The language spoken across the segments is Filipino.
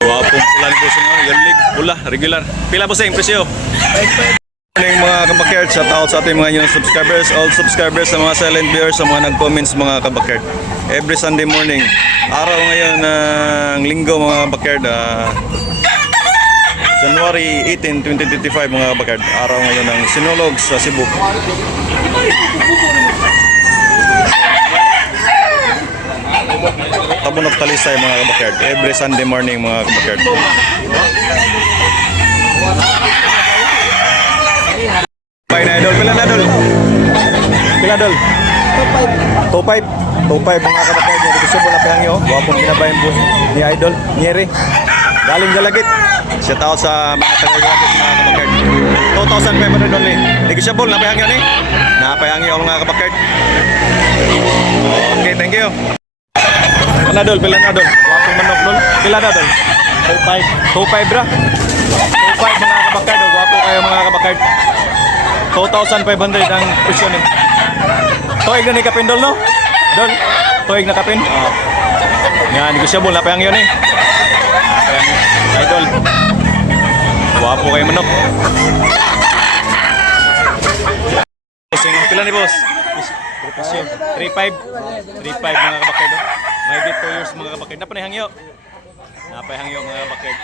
Wapong ulan po sa mga yalig, pula, regular. Pila po sa presyo? Morning mga kabakerd, shout out sa ating mga new subscribers, all subscribers, sa mga silent viewers, sa mga nag-comments mga kabakerd. Every Sunday morning, araw ngayon ng linggo mga kabakerd, January 18, 2025 mga kabakerd. Araw ngayon ng Sinulog sa Cebu. Tabunok Talisay mga kabakerd, every Sunday morning mga kabakerd. Pay na idol, pila na idol? Pila idol? 2.5 mga kabakerd. Dito sa bola pahangyo, wapong ginabayan po ni idol, Nieri. Galing Jalagit. Shout out sa mga taga-Jalagit mga kabakerd. 2,500 only. Negotiable na pahangyo ni. Napahangyo mga kabakerd. Okay, thank you. Pila dol, pila na dol? Wapong manok dol. Pila na dol? 2.5 bra. 2.5 mga kabakerd. Wapo kayo mga kabakerd. 2,500 ang presyo ni. Tuig na ni kapin dol no? Dol, tuig na kapin. Yan, negosyable na payang yun eh. Idol. Wapo kayo manok. Pila ni boss? Presyo 3.5 mga kabakerd. Mahigit 2 years mga kabakerd. Napanihangyo. Napahangyo mga kabakerd.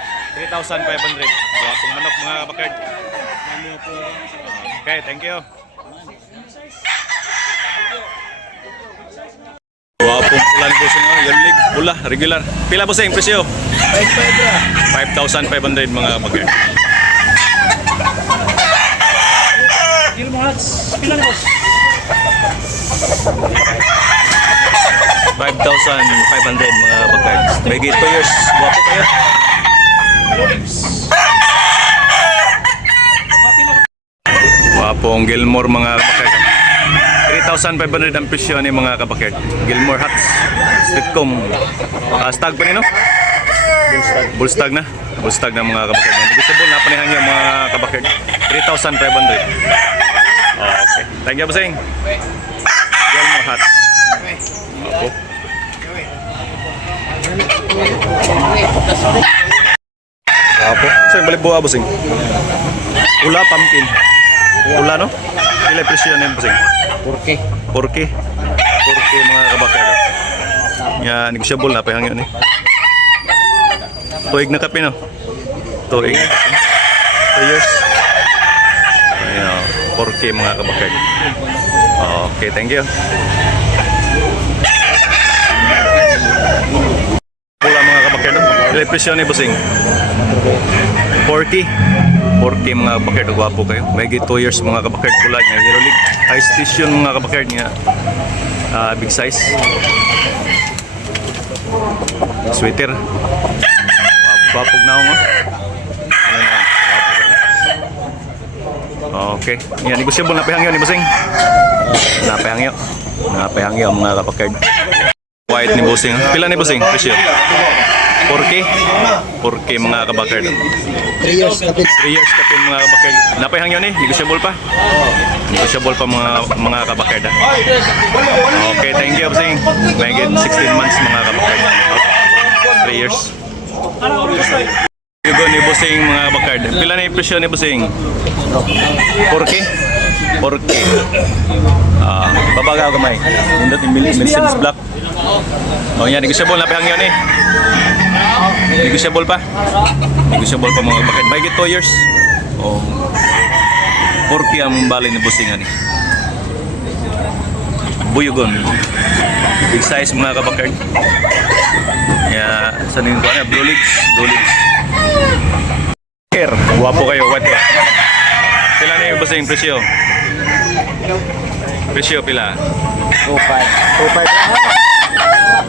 3,500. Wapong manok mga kabakerd. Okay, thank you. Wapong ulan po sa mga yalig, pula, regular. Pila po sa yung presyo? 5,500 mga kabakerd. Pila na boss? 5,500 mga kabakerd. Mahigit 2 years. Wapo kayo. Wapong Gilmore mga kabakerd. 3,500 ang presyo ni mga kabakerd. Gilmore Hats. Stitcom. Stag pa rin no? Bullstag na. Bullstag na mga kabakerd. Negotiable na panihan niya mga kabakerd. 3,500. Okay. Thank you, Basing. Gilmore Hats. Opo. Opo. Saan balik buha, Basing? Ula, pumpkin. Ula, no? Pila presyo na yun, Basing? 4K mga kabakerd. Yan, negosyable na pahang yun eh. Tuig na kape no? Tuig. 2 years. Ayan, 4K mga kabakerd. Okay, thank you. Pula mga kabakerd. Pila presyo na yun, Basing? 4K mga kabakerd. Gwapo kayo. May 2 years mga kabakerd. Pula niya. Zero league. High station mga kabakerd niya. Big size. Sweater. Wapog na ako nga. Okay. Yan. Negosyable na pahangyo ni Basing. Napahangyo mga kabakerd. White ni Basing. Pila ni Basing? Presyo? 4K mga kabakerd. 3 years kapit. 3 years kapin mga kabakerd. Napahangyo ni? Negosyable pa? Negosyable pa mga kabakerd. Okay, thank you Basing. May 16 months mga kabakerd. 3 years. Yugo ni Basing mga kabakerd. Pila na yung presyo ni Basing? 4K? 4K. Babagaw kamay. Nindot yung Mercedes Black. Yan, negosyable na pahangyo ni. Negosyable pa mga kabakerd. May 2 years. 4K ang bali ni Basing ani. Buyugon. Big size mga kabakerd. Ya, sanin ko na blue legs. Hair, wapo kayo, white hair. Pila na yung Basing presyo? Presyo pila?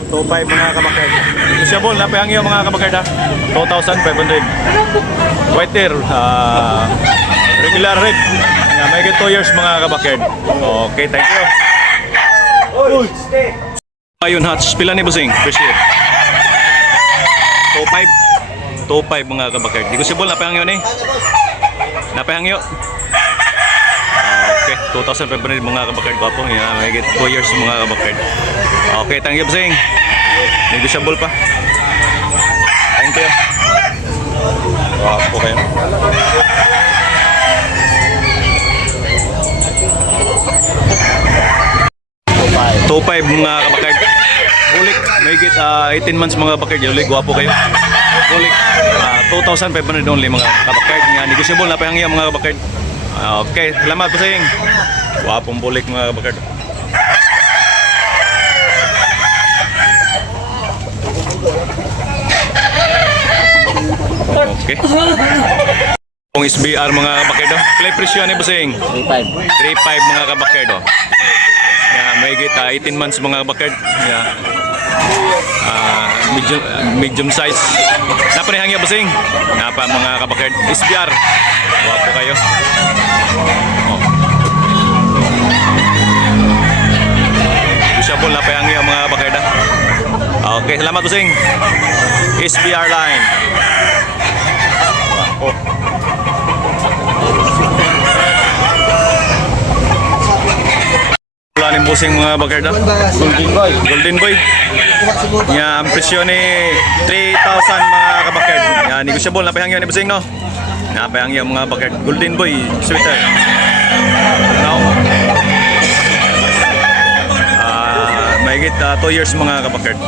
2.5 mga kabakerd. Negosyable na pahangyo mga kabakerd ha. 2,500. White hair, regular red. Yeah, may 2 years mga kabakerd. Okay, thank you. Ayun hats, pila ni Basing? Presyo? 2.5 mga kabakerd. Negosyable na pahangyo ni. Napahangyo. Okay, 2,500 mga kabakerd pa po. Yeah, may 2 years mga kabakerd. Okay, thank you Basing. Negosyable pa. Thank you. kayo. 2.5 mga kabakard. Bulik, mahigit 18 months mga kabakard. Yuli, gwapo kayo. Bulik, 2,500 only mga kabakard. Nga, negotiable na pahangya mga kabakard. Okay, salamat po sa iyong. Gwapong bulik mga kabakard. Okay. Kung SBR mga kabakard. Play presyo ni Busing. 3.5 mga kabakard. Yeah, may 18 months mga kabakard. Yeah. Medium size. Napa ni hangya Busing? Napa mga kabakard. SBR. Wapo kayo. Oh. Usable na pa hangya mga kabakard. Okay, salamat Busing. SBR line. Oh. Wala ni busing mga bagard. Golden Boy. Golden Boy. Nya ang presyo ni 3,000 mga kabakard. Nya negotiable na pahangyan ni busing no. Na pahangyan mga bagard. Golden Boy sweater. Now. Mahigit 2 years mga kabakard.